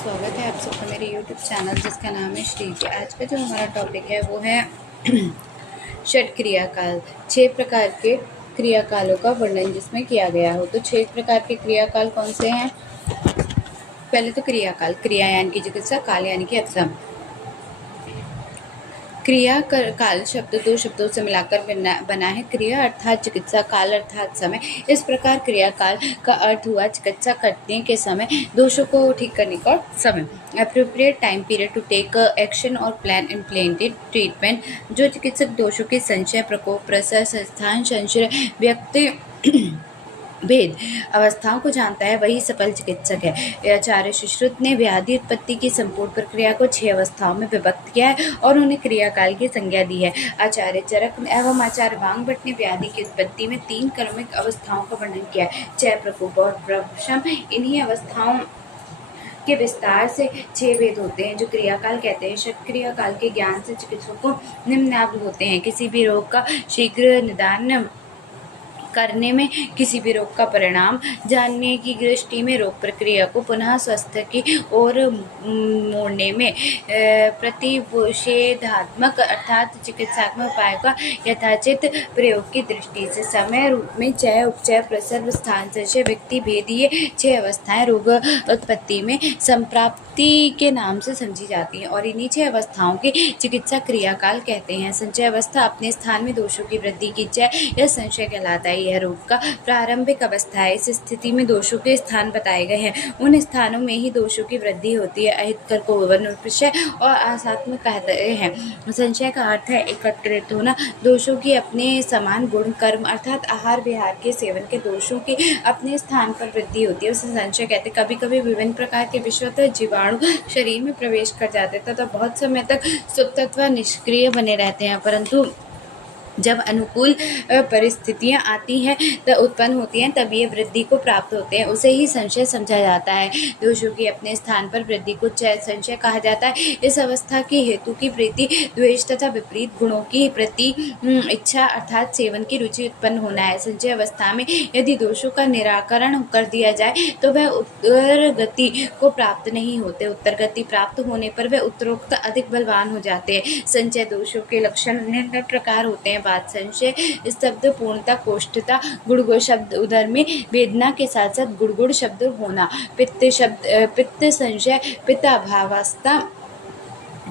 स्वागत है आप सबका मेरे यूट्यूब चैनल जिसका नाम है श्री जी। आज का जो हमारा टॉपिक है वो है षट क्रियाकाल। 6 प्रकार के क्रियाकालों का वर्णन जिसमें किया गया हो। तो 6 प्रकार के क्रियाकाल कौन से हैं? पहले तो क्रियाकाल, क्रिया यानी कि चिकित्सा, काल यानी कि अवसर। क्रिया काल शब्द 2 शब्दों से मिलाकर बना है। क्रिया अर्थात चिकित्सा, काल अर्थात समय। इस प्रकार क्रियाकाल का अर्थ हुआ चिकित्सा करने के समय, दोषों को ठीक करने का समय। Appropriate time period to take action और प्लान इम्प्लेंटेड ट्रीटमेंट। जो चिकित्सक दोषों के संशय, प्रकोप, प्रसर, संस्थान, संशय, व्यक्ति भेद अवस्थाओं को जानता है, वही सफल चिकित्सक है। आचार्य सुश्रुत ने व्याधि उत्पत्ति की संपूर्ण प्रक्रिया को 6 अवस्थाओं में विभक्त किया है और उन्हें क्रियाकाल की संज्ञा दी है। आचार्य चरक एवं आचार्य वांगभट ने व्याधि की उत्पत्ति में 3 क्रमिक अवस्थाओं का वर्णन किया है, क्षय, प्रकोप और प्रशम। इन्हीं अवस्थाओं के विस्तार से 6 भेद होते हैं जो क्रियाकाल कहते हैं। षट क्रियाकाल के ज्ञान से चिकित्सकों को निम्नांग होते हैं: किसी भी रोग का शीघ्र निदान करने में, किसी भी रोग का परिणाम जानने की दृष्टि में, रोग प्रक्रिया को पुनः स्वास्थ्य की ओर मोड़ने में, प्रतिषेधात्मक अर्थात चिकित्सात्मक उपायों का यथाचित प्रयोग की दृष्टि से, समय रूप में क्षय, उपचय, प्रसर, स्थान, संशय, व्यक्ति भेद। ये 6 अवस्थाएं रोग उत्पत्ति में संप्राप्ति के नाम से समझी जाती हैं और इन्हीं 6 अवस्थाओं की चिकित्सा क्रियाकाल कहते हैं। संचय अवस्था अपने स्थान में दोषों की वृद्धि की क्षय या संशय कहलाता है। यह रोग का प्रारंभिक अवस्था है। इस स्थिति में दोषों के स्थान बताए गए हैं, उन स्थानों में ही दोषों की वृद्धि होती है। अहितकर को विषय और आसात्मक कहते हैं। संशय का अर्थ है एकत्रित होना, दोषों की अपने समान गुण, कर्म अर्थात आहार विहार के सेवन के दोषों की अपने स्थान पर वृद्धि होती है, उसे संशय कहते हैं। कभी कभी विभिन्न प्रकार के विषाक्त जीवाणु शरीर में प्रवेश कर जाते हैं तथा बहुत समय तक सुप्त अथवा निष्क्रिय बने रहते हैं, परंतु जब अनुकूल परिस्थितियां आती हैं तो उत्पन्न होती हैं, तब ये वृद्धि को प्राप्त होते हैं, उसे ही संशय समझा जाता है। दोषों की अपने स्थान पर वृद्धि को संशय कहा जाता है। इस अवस्था की हेतु की प्रीति, द्वेष तथा विपरीत गुणों की प्रति इच्छा अर्थात सेवन की रुचि उत्पन्न होना है। संशय अवस्था में यदि दोषों का निराकरण कर दिया जाए तो वह उत्तर गति को प्राप्त नहीं होते। उत्तर गति प्राप्त होने पर वह उत्तरोक्त अधिक बलवान हो जाते हैं। संशय दोषों के लक्षण निम्न प्रकार होते हैं: संशय, स्तब्ध, पूर्णता, कोष्ठता, गुड़गुड़ शब्द उदर में वेदना के साथ साथ गुड़गुड़ शब्द होना, पित्त संशय, पित्त अभावावस्था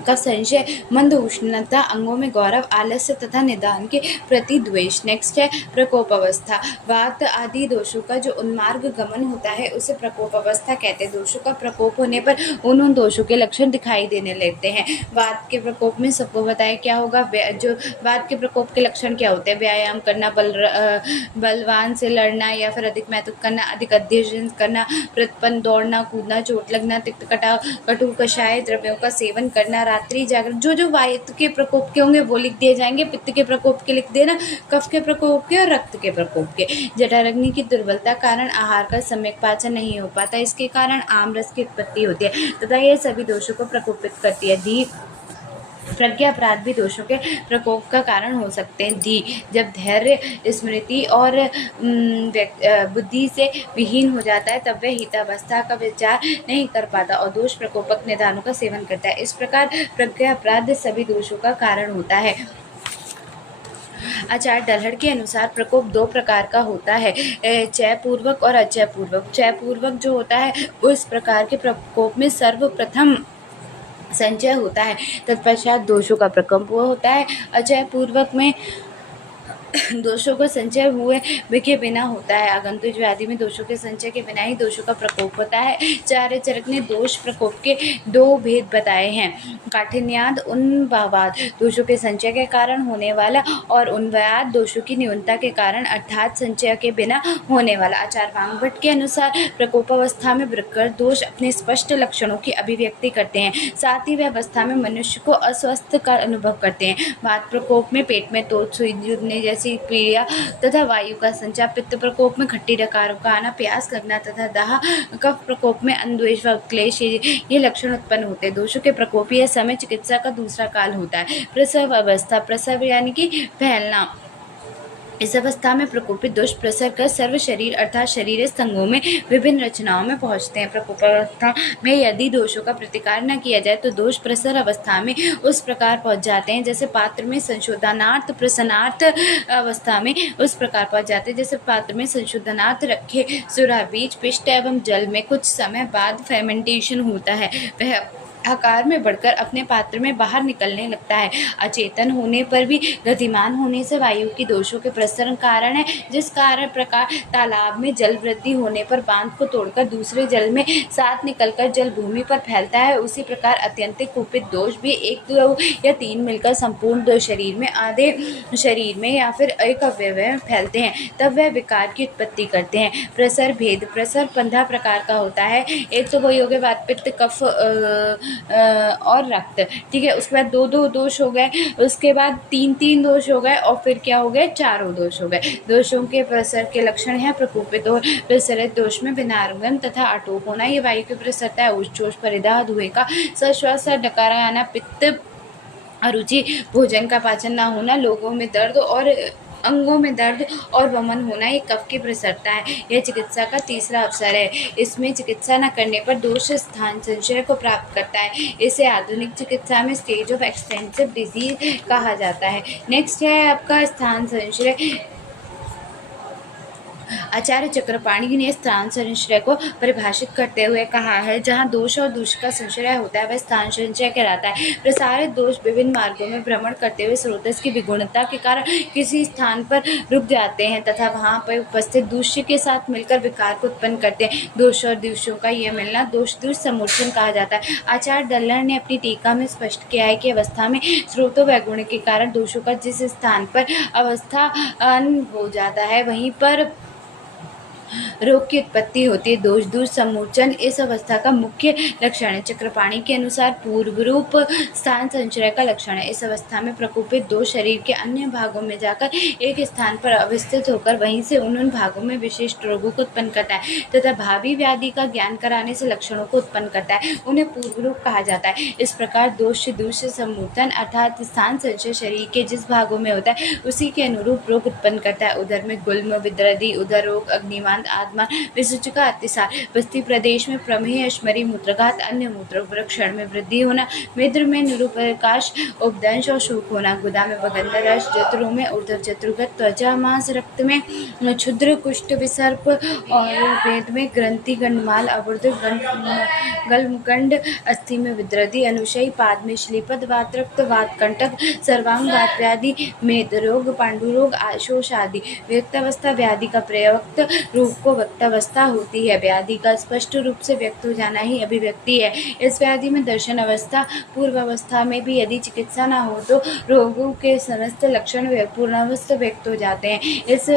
का संशय, मंद उष्णता, अंगों में गौरव, आलस्य तथा निदान के प्रति द्वेष। नेक्स्ट है प्रकोप अवस्था। वात आदि दोषों का जो उन्मार्ग गमन होता है उसे प्रकोप अवस्था कहते हैं। दोषों का प्रकोप होने पर उन दोषों के लक्षण दिखाई देने लगते हैं। वात के प्रकोप में सबको बताया क्या होगा। जो वात के प्रकोप के लक्षण क्या होते हैं: व्यायाम करना, बलवान से लड़ना या फिर अधिक मेहनत करना, अधिक अध्ययन करना, प्रतिपन्न दौड़ना, कूदना, चोट लगना, तिक्त कटु कषाय द्रव्यों का सेवन करना, रात्रि जागरण। जो वायु के प्रकोप के होंगे वो लिख दिए जाएंगे। पित्त के प्रकोप के लिख देना, कफ के प्रकोप के और रक्त के प्रकोप के। जठराग्नि की दुर्बलता कारण आहार का सम्यक पाचन नहीं हो पाता, इसके कारण आमरस की उत्पत्ति होती है तथा यह सभी दोषों को प्रकोपित करती है। प्रज्ञा अपराध भी दोषों के प्रकोप का कारण हो सकते हैं। जब धैर्य, स्मृति और बुद्धि से विहीन हो जाता है तब वह हितावस्था का विचार नहीं कर पाता और दोष प्रकोपक निदानों का सेवन करता है। इस प्रकार प्रज्ञा अपराध सभी दोषों का कारण होता है। आचार्य डल्हड़ के अनुसार प्रकोप 2 प्रकार का होता है: चयपूर्वक और अचयपूर्वक। चयपूर्वक जो होता है उस प्रकार के प्रकोप में सर्वप्रथम संचय होता है, तत्पश्चात दोषों का प्रकोप होता है। अचय पूर्वक में दोषों का संचय हुए के बिना होता है। आगंतुक व्याधि में दोषों के संचय के बिना ही दोषों का प्रकोप होता है। आचार्य चरक ने दोष प्रकोप के 2 भेद बताए हैं: काठिन्याद, उन्वाद दोषों के संचय के कारण होने वाला और उन्वाद दोषों की न्यूनता के कारण अर्थात संचय के बिना होने वाला। आचार्य वांगभट के अनुसार प्रकोपावस्था में वृक्कर दोष अपने स्पष्ट लक्षणों की अभिव्यक्ति करते हैं, साथ ही वह अवस्था में मनुष्य को अस्वस्थ का अनुभव करते हैं। वात प्रकोप में पेट में तोड़, सुई जुड़ने जैसी पीड़ा तथा वायु का संचार। पित्त प्रकोप में खट्टी डकारों का आना, प्यास लगना तथा दाह। कफ प्रकोप में अन्वेष व क्लेश ये लक्षण उत्पन्न होते हैं। दोषों के प्रकोप यह समय चिकित्सा का दूसरा काल होता है। प्रसव अवस्था, प्रसव यानी कि फैलना, इस अवस्था में प्रकोपित दोष प्रसर कर सर्व शरीर अर्थात शरीरस्थ अंगों में विभिन्न रचनाओं में पहुँचते हैं। प्रकोपावस्था में यदि दोषों का प्रतिकार न किया जाए तो दोष प्रसर अवस्था में उस प्रकार पहुँच जाते हैं जैसे पात्र में संशोधनार्थ प्रसन्नार्थ अवस्था में उस प्रकार पहुँच जाते हैं जैसे पात्र में संशोधनार्थ रखे सुरा बीज पिष्ट एवं जल में कुछ समय बाद फेर्मेंटेशन होता है, वह आकार में बढ़कर अपने पात्र में बाहर निकलने लगता है। अचेतन होने पर भी गतिमान होने से वायु की दोषों के प्रसरण कारण है। जिस कारण प्रकार तालाब में जल वृद्धि होने पर बांध को तोड़कर दूसरे जल में साथ निकलकर जल भूमि पर फैलता है, उसी प्रकार अत्यंतिक कुपित दोष भी 1, 2 या 3 मिलकर संपूर्ण दो शरीर में आधे शरीर में या फिर एक अवयव में फैलते हैं, तब वह विकार की उत्पत्ति करते हैं। प्रसर भेद प्रसर 15 प्रकार का होता है। एक तो वही हो गया वात पित्त कफ और रक्त, ठीक है। उसके बाद 2 दोष हो गए, उसके बाद 3 दोष हो गए और फिर क्या हो गए 4 दोष हो गए। दोषों के प्रसर के लक्षण है प्रकोपित और प्रसरित दोष में विनारंगन तथा अटोप होना, ये वायु की प्रसरता है। उच्चोष परिदाह धुएं का सश्वास डकार आना, पित्त अरुचि, भोजन का पाचन न होना, लोगों में दर्द और अंगों में दर्द और वमन होना, ये कफ की प्रसरता है। यह चिकित्सा का तीसरा अवसर है। इसमें चिकित्सा न करने पर दोष स्थान संशय को प्राप्त करता है। इसे आधुनिक चिकित्सा में स्टेज ऑफ एक्सटेंसिव डिजीज कहा जाता है। नेक्स्ट है आपका स्थान संशय। आचार्य चक्रपाणी ने स्थान संशय को परिभाषित करते हुए कहा है, जहाँ दोष और दोष का संशय होता है वह स्थान संशय कहलाता है। प्रसारित दोष विभिन्न मार्गों में भ्रमण करते हुए स्रोतस की विगुणता के कारण किसी स्थान पर रुक जाते हैं तथा वहाँ पर उपस्थित दूष्य के साथ मिलकर विकार को उत्पन्न करते हैं। दोष और दोषों का यह मिलना दोष समूर्छन कहा जाता है। आचार्य डल्लर ने अपनी टीका में स्पष्ट किया है कि अवस्था में स्रोतो वैगुण के कारण दोषों का जिस स्थान पर अवस्था हो जाता है वहीं पर रोग की उत्पत्ति होती है। दोष दूर समूर्छन इस अवस्था का मुख्य लक्षण है। चक्रपाणी के अनुसार पूर्व रूप स्थान संशय का लक्षण है। इस अवस्था में प्रकोपित दोष शरीर के अन्य भागों में जाकर एक स्थान पर अवस्थित होकर वहीं से उन भागों में विशिष्ट रोगों को उत्पन्न करता है तथा भावी व्याधि का ज्ञान कराने से लक्षणों को उत्पन्न करता है, उन्हें पूर्व रूप कहा जाता है। इस प्रकार दोष दूष समूर्छन अर्थात स्थान संशय शरीर के जिस भागों में होता है उसी के अनुरूप रोग उत्पन्न करता है। उधर में गुल्म, विद्रदी, उदर रोग, अग्निमान, आत्मा, विसूचिका, अतिसार, बस्ती प्रदेश में प्रमेह, अश्मरी, मूत्रघात, अन्य मूत्र क्षण में वृद्धि होना, मिद्र में निरूपकाश, उपदंश और शोक होना, गुदा में बगंध रस, जत्रु में ऊर्ध्व जत्रुगत, त्वचा मांस, रक्त में क्षुद्र, कुष्ठ, विसर्प और वेद में ग्रंथि, गंडमाल, अवुर्ध, गलमुकंड, अस्थि में विद्रदी, अनुशयी, पाद में श्लीपद, वात रक्त, वात कंटक, सर्वांग वात व्याधि, मेद रोग, पांडु रोग, आशोष आदि। व्यक्तावस्था व्याधि का प्रवक्त रूप को व्यक्तावस्था होती है। व्याधि का स्पष्ट रूप से व्यक्त हो जाना ही अभिव्यक्ति है। इस व्याधि में दर्शन अवस्था पूर्वावस्था में भी यदि चिकित्सा न हो तो रोगों के समस्त लक्षण पूर्णावस्था व्यक्त हो जाते हैं। इस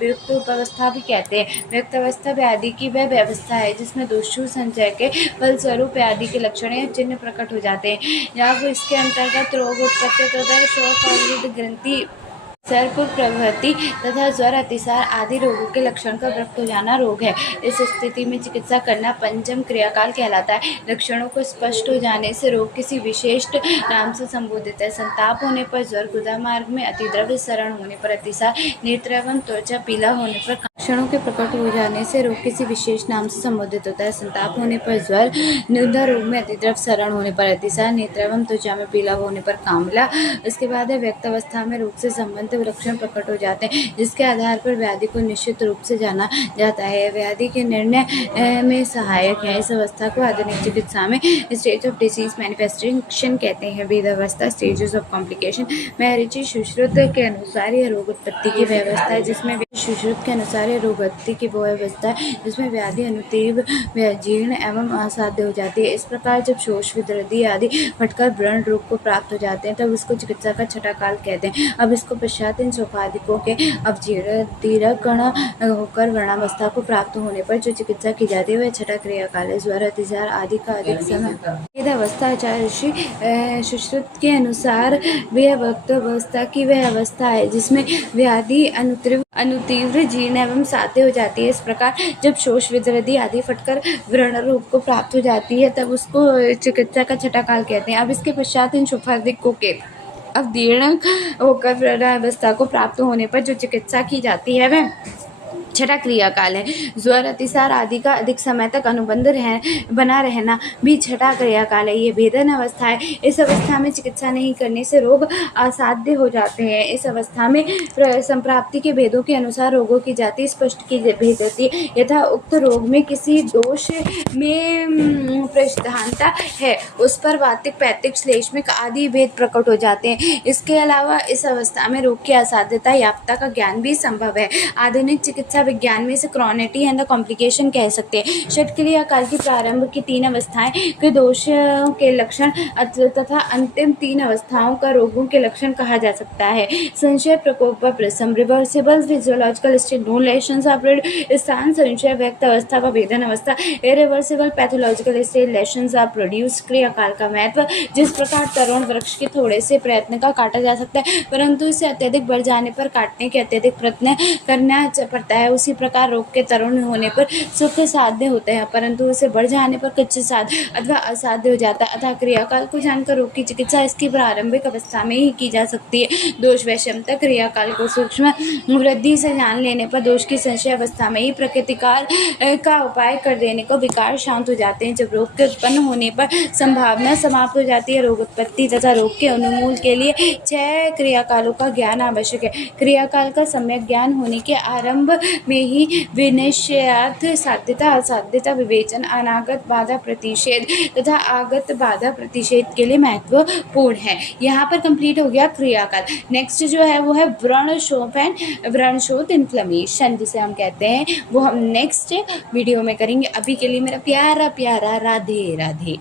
व्यक्त अवस्था भी कहते हैं। व्यक्तावस्था व्याधि की वह व्यवस्था है जिसमें दोषु संचय के फलस्वरूप व्याधि के लक्षण या चिन्ह प्रकट हो जाते हैं। जब इसके अंतर्गत रोग उत्पत्ति तथा शोक, ग्रंथि, सर्प प्रभृति तथा ज्वर, अतिसार आदि रोगों के लक्षण का व्यक्त हो जाना रोग है। इस स्थिति में चिकित्सा करना पंचम क्रियाकाल कहलाता है। लक्षणों को स्पष्ट हो जाने से रोग किसी विशिष्ट नाम से संबोधित है। संताप होने पर ज्वर, गुदा मार्ग में अतिद्रव्य सरण होने पर अतिसार, नेत्र एवं त्वचा पीला होने पर लक्षणों के प्रकट हो जाने से रोग किसी विशेष नाम से संबोधित होता है। संताप होने पर ज्वर, गुदा रोग में अतिद्रव्य सरण होने पर अतिसार, नेत्र एवं त्वचा में पीला होने पर कामला। इसके बाद व्यक्त अवस्था में रोग से संबंधित लक्षण प्रकट हो जाते हैं जिसके आधार पर व्याधि को निश्चित रूप से जाना जाता है। व्याधि के निर्णय में सहायक है। इस अवस्था को आधुनिक चिकित्सा में स्टेज ऑफ डिसीज मैनिफेस्टेशन कहते हैं। वेद अवस्था स्टेजेस ऑफ कॉम्प्लिकेशन में ऋषि सुश्रुत के अनुसार यह रोग उत्पत्ति की व्यवस्था है जिसमें सुश्रुत के अनुसार यह रोग उत्पत्ति की व्यवस्था है जिसमें व्याधि अनुतीव्र, जीर्ण एवं असाध्य हो जाती है। इस प्रकार जब शोष, विद्रदी आदि फटकर व्रण रोग को प्राप्त हो जाते हैं तब उसको चिकित्सा का छठा काल कहते हैं। अब इसको पश्चात इन सोपाधिकों के अवजीर्ण होकर वर्णावस्था को प्राप्त होने पर जो चिकित्सा की जाती है वह छठा क्रियाकाल है। ज्वर, अतिसार आदि का अधिक समय। वेद अवस्था आचार्य ऋषि सुश्रुत के अनुसार वह वक्त अवस्था की वह अवस्था है जिसमें व्याधि अनुतीव्र, जीर्ण एवं साध्य हो जाती है। इस प्रकार जब शोष, विद्रदी आदि फटकर व्रण रोग को प्राप्त हो जाती है तब उसको चिकित्सा का छठा काल कहते हैं। अब इसके पश्चात इन सोपाधिकों के अवतीर्ण होकर वृद्धावस्था को प्राप्त होने पर जो चिकित्सा की जाती है वह छठा क्रियाकाल है। ज्वर, अतिसार आदि का अधिक समय तक अनुबंध बना रहना भी छठा क्रियाकाल है। ये भेदन अवस्था है। इस अवस्था में चिकित्सा नहीं करने से रोग असाध्य हो जाते हैं। इस अवस्था में संप्राप्ति के भेदों के अनुसार रोगों की जाति स्पष्ट की भेद होती है। यथा उक्त रोग में किसी दोष में प्रधानता है, उस पर वातिक, पैतिक, श्लेष्मिक आदि भेद प्रकट हो जाते हैं। इसके अलावा इस अवस्था में रोग की असाध्यता, याप्ता का ज्ञान भी संभव है। आधुनिक चिकित्सा विज्ञान में इसे क्रॉनिटी एंड द कॉम्प्लिकेशन कह सकते हैं। षट क्रियाकाल की प्रारंभ की 3 अवस्थाएं के दोष के लक्षण तथा अंतिम 3 अवस्थाओं का रोगों के लक्षण कहा जा सकता है। संशय, प्रकोप, प्रसम, reversible physiological state, no lesions of स्थान, संशय व्यक्त अवस्था व वेदन अवस्था, irreversible pathological state, lesions of produce. क्रियाकाल का महत्व। जिस प्रकार तरुण वृक्ष के थोड़े से प्रयत्न का काटा जा सकता है, परंतु इसे अत्यधिक बढ़ जाने पर काटने के अत्यधिक प्रयत्न करना पड़ता है, उसी प्रकार रोग के तरुण होने पर सुख साध्य होते हैं, परंतु उसे बढ़ जाने पर कुछ साध्य अथवा असाध्य हो जाता है। अतः क्रियाकाल को जानकर रोग की चिकित्सा इसकी प्रारंभिक अवस्था में ही की जा सकती है। दोष वैषम्यता, क्रियाकाल को सूक्ष्म वृद्धि से जान लेने पर दोष की संशय अवस्था में ही प्रकृतिकाल का उपाय कर देने को विकार शांत हो जाते हैं। जब रोग के उत्पन्न होने पर संभावना समाप्त हो जाती है। रोग उत्पत्ति तथा रोग के उन्मूलन के लिए 6 क्रियाकालों का ज्ञान आवश्यक है। क्रियाकाल का सम्यक ज्ञान होने के आरंभ में ही विनिश्चयार्थ, साध्यता, असाध्यता, विवेचन, अनागत बाधा प्रतिषेध तथा आगत बाधा प्रतिषेध के लिए महत्वपूर्ण है। यहाँ पर कंप्लीट हो गया क्रियाकाल। नेक्स्ट जो है वो है व्रणशोथ एंड व्रणशोथ इन्फ्लेमेशन, जिसे हम कहते हैं, वो हम नेक्स्ट वीडियो में करेंगे। अभी के लिए मेरा प्यारा प्यारा राधे राधे।